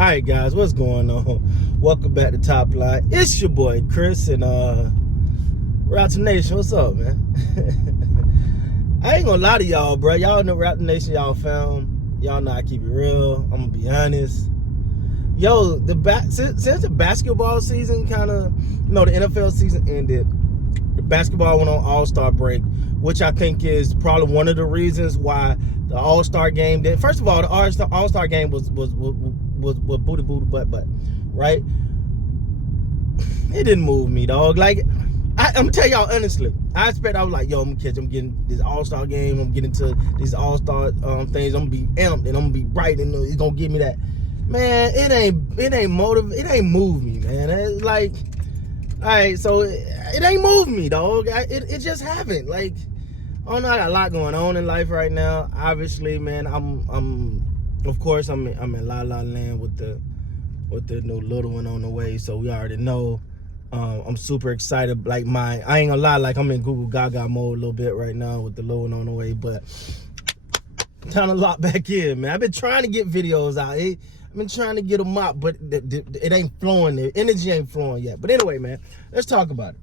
Alright guys, what's going on? Welcome back to Top Line. It's your boy Chris and Raptor Nation. What's up, man? I ain't gonna lie to y'all, bro. Y'all know Raptor Nation, y'all found. Y'all know I keep it real. I'm gonna be honest. Yo, since the basketball season the NFL season ended, the basketball went on All-Star break, which I think is probably one of the reasons why the All-Star game did. First of all, the All-Star game was booty butt, right? It didn't move me, dog. Like, I'm gonna tell y'all honestly, I was like, yo, I'm getting this All-Star game, I'm getting to these All-Star things, I'm gonna be amped and I'm gonna be bright and it's gonna give me that. Man, it ain't moved me, man. It's like, all right, so it ain't moved me, dog. It just haven't. Like, I don't know, I got a lot going on in life right now. Obviously, man, I'm in La La Land with the new little one on the way, so we already know. I'm super excited. Like, I ain't gonna lie, like I'm in Google Gaga mode a little bit right now with the little one on the way, but time to lock back in, man. I've been trying to get videos out. I've been trying to get them out, but it ain't flowing. The energy ain't flowing yet. But anyway, man, let's talk about it.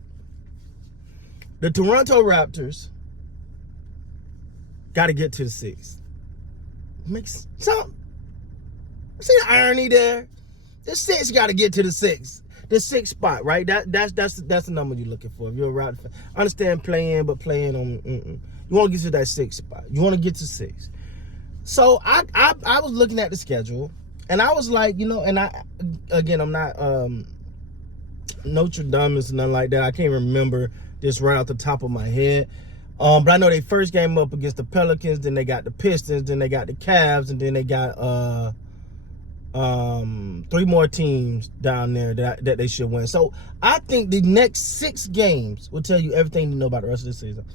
The Toronto Raptors got to get to the 6. Makes some. See the irony there? The 6 got to get to the 6. The 6th spot, right? That's the number you're looking for. If you're a Raptor fan, I understand playing, but playing on. You want to get to that 6th spot. You want to get to 6. So I was looking at the schedule, and I was like, and I'm not Notre Dame or nothing like that. I can't remember this right off the top of my head. But I know they first game up against the Pelicans, then they got the Pistons, then they got the Cavs, and then they got 3 more teams down there that they should win. So I think the next 6 games will tell you everything you know about the rest of the season.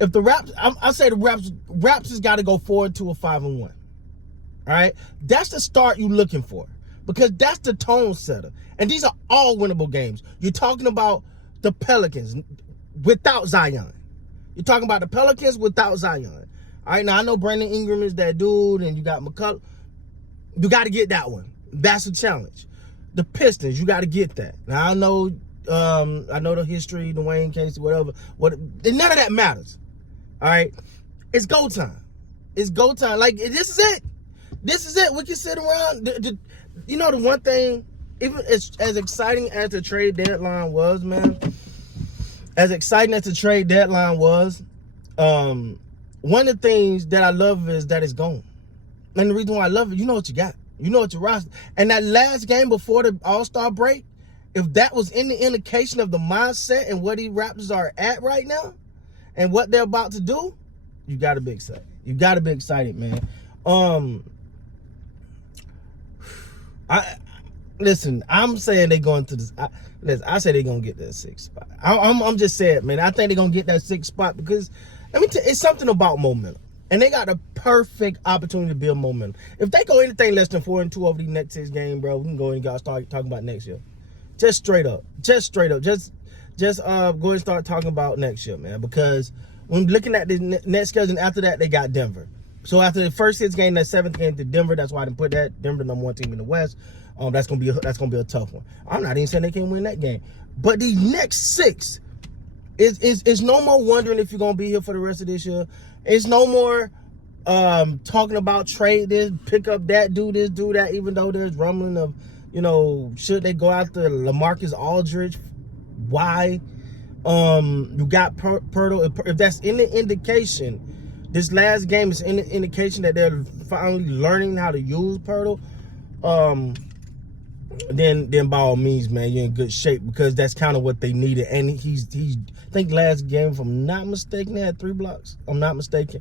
If the Raptors, I say the Raptors got to go forward to a 5-1. All right, that's the start you're looking for, because that's the tone setter, and these are all winnable games. You're talking about the Pelicans without Zion. You're talking about the Pelicans without Zion. All right, now I know Brandon Ingram is that dude, and you got McCullough. You got to get that one. That's a challenge. The Pistons, you got to get that. Now I know the history, Dwayne Casey, whatever. None of that matters. All right, it's go time. It's go time. Like, this is it. This is it. We can sit around. The one thing, even as exciting as the trade deadline was, man. As exciting as the trade deadline was, one of the things that I love is that it's gone. And the reason why I love it, you know what you got. You know what your roster. And that last game before the All-Star break, if that was any indication of the mindset and where these Raptors are at right now and what they're about to do, you got to be excited. You got to be excited, man. Listen, I'm saying they're going to this. I say they're going to get that 6th spot. I'm just saying, man, I think they're going to get that 6th spot because, let me tell you, it's something about momentum. And they got a perfect opportunity to build momentum. If they go anything less than 4-2 over these next 6 games, bro, we can go and start talking about next year. Just straight up. Just go and start talking about next year, man. Because when looking at the next schedule, after that, they got Denver. So after the first 6 game, that 7th game to Denver, that's why I didn't put that. Denver, number 1 team in the West. That's gonna be a tough one. I'm not even saying they can win that game, but the next 6 is no more wondering if you're gonna be here for the rest of this year. It's no more talking about trade this, pick up that, do this, do that. Even though there's rumbling of, should they go after LaMarcus Aldridge? Why? You got Pirtle. If that's any indication, this last game is an indication that they're finally learning how to use Pirtle. Then by all means, man, you're in good shape, because that's kind of what they needed. And he's I think last game, if I'm not mistaken, they had 3 blocks. If I'm not mistaken,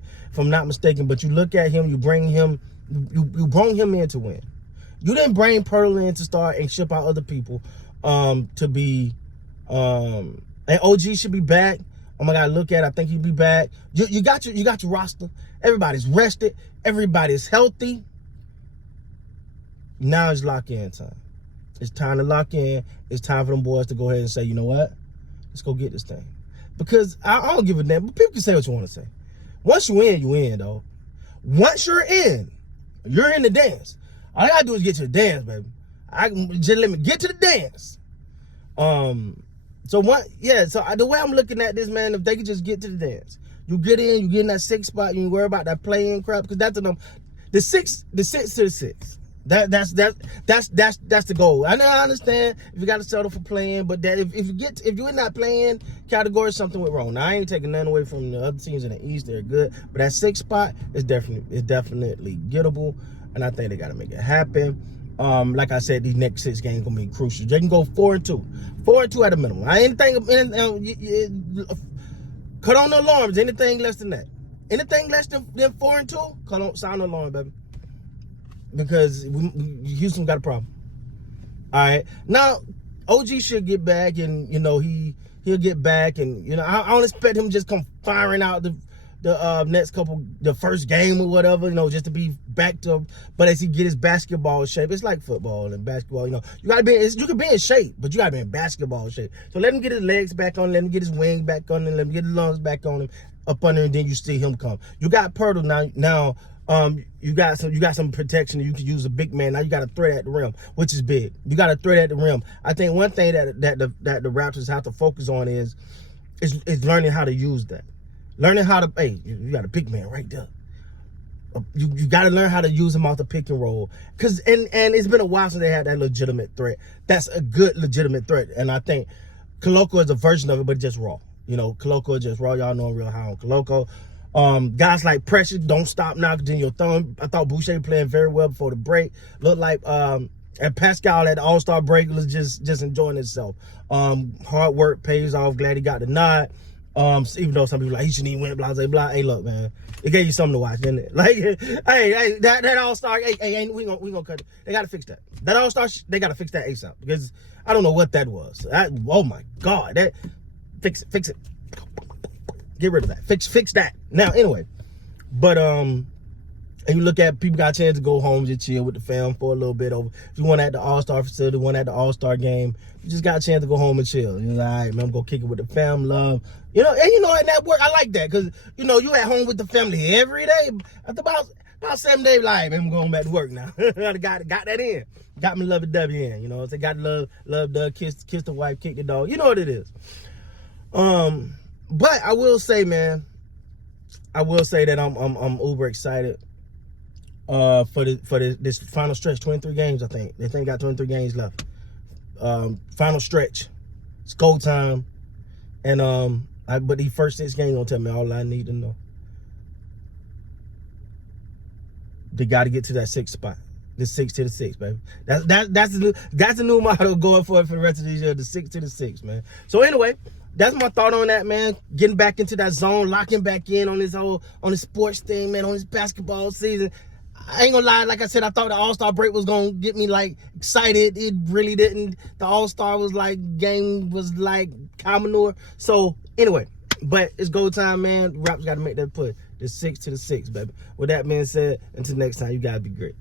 but you look at him, you brought him in to win. You didn't bring Pirtle in to start and ship out other people to be and OG should be back. Oh my God, look at it. I think he'll be back. You got your roster. Everybody's rested. Everybody's healthy. Now it's lock-in time. It's time to lock in. It's time for them boys to go ahead and say, you know what? Let's go get this thing. Because I don't give a damn. But people can say what you want to say. Once you in, though. Once you're in the dance. All I gotta do is get to the dance, baby. I can just let me get to the dance. So the way I'm looking at this, man, if they could just get to the dance, you get in that 6th spot, you ain't worry about that play-in crap, because that's the 6 to the 6. That's the goal. I understand if you got to settle for playing, but that if you're not playing category, something went wrong. Now I ain't taking nothing away from the other teams in the East; they're good, but that 6th spot is definitely gettable, and I think they got to make it happen. Like I said, these next 6 games gonna be crucial. They can go 4-2, 4-2 at a minimum. Cut on the alarms. Anything less than that, anything less than 4-2, sound the alarm, baby. Because Houston got a problem. All right, now OG should get back, and he'll get back, and I don't expect him to just come firing out the next the first game or whatever, just to be back to. But as he get his basketball shape, it's like football and basketball. You can be in shape, but you gotta be in basketball shape. So let him get his legs back on, let him get his wing back on, and let him get his lungs back on him, up under, and then you see him come. You got Pirtle now. You got some protection. You can use a big man. Now you got a threat at the rim, which is big. You got a threat at the rim. I think one thing that the Raptors have to focus on is learning how to use that. Learning how to, you got a big man right there. You got to learn how to use him off the pick and roll. And it's been a while since they had that legitimate threat. That's a good legitimate threat. And I think Koloko is a version of it, but just raw. Koloko is just raw. Y'all know I'm real high on Koloko. Guys like Precious, don't stop knocking in your thumb. I thought Boucher playing very well before the break. Looked like and Pascal at the All-Star break was just enjoying himself. Hard work pays off. Glad he got the nod. Even though some people like he shouldn't even win, blah blah blah. Hey, look, man, it gave you something to watch, didn't it? Like, hey, that All-Star, we gonna cut it. They gotta fix that. That All-Star, they gotta fix that ASAP, because I don't know what that was. Oh my God, that fix it. Get rid of that. Fix that. Now, anyway, but and you look at people got a chance to go home, just chill with the fam for a little bit. Over if you want at the All-Star facility, one at the All-Star game, you just got a chance to go home and chill. You're like, all right, man, I'm gonna kick it with the fam, love. And and that work, I like that, because you at home with the family every day. After about 7 days, like, man, I'm going back to work now. got that in. Got me lovey dovey in. So got love Doug, kiss the wife, kick the dog. You know what it is. But I will say, man, that I'm uber excited for this final stretch. 23 games, I think. They got 23 games left. Final stretch. It's goal time. And but the first 6 games gonna tell me all I need to know. They got to get to that 6th spot. The 6 to the 6, baby. That's the new motto going for the rest of this year. The 6 to the 6, man. So anyway, that's my thought on that, man. Getting back into that zone, locking back in on this sports thing, man, on this basketball season. I ain't gonna lie, like I said, I thought the All-Star break was gonna get me excited. It really didn't. The All-Star game was like cow manure. So anyway, but it's go time, man. The Raps gotta make that push. The 6 to the 6, baby. With that being said, until next time, you gotta be great.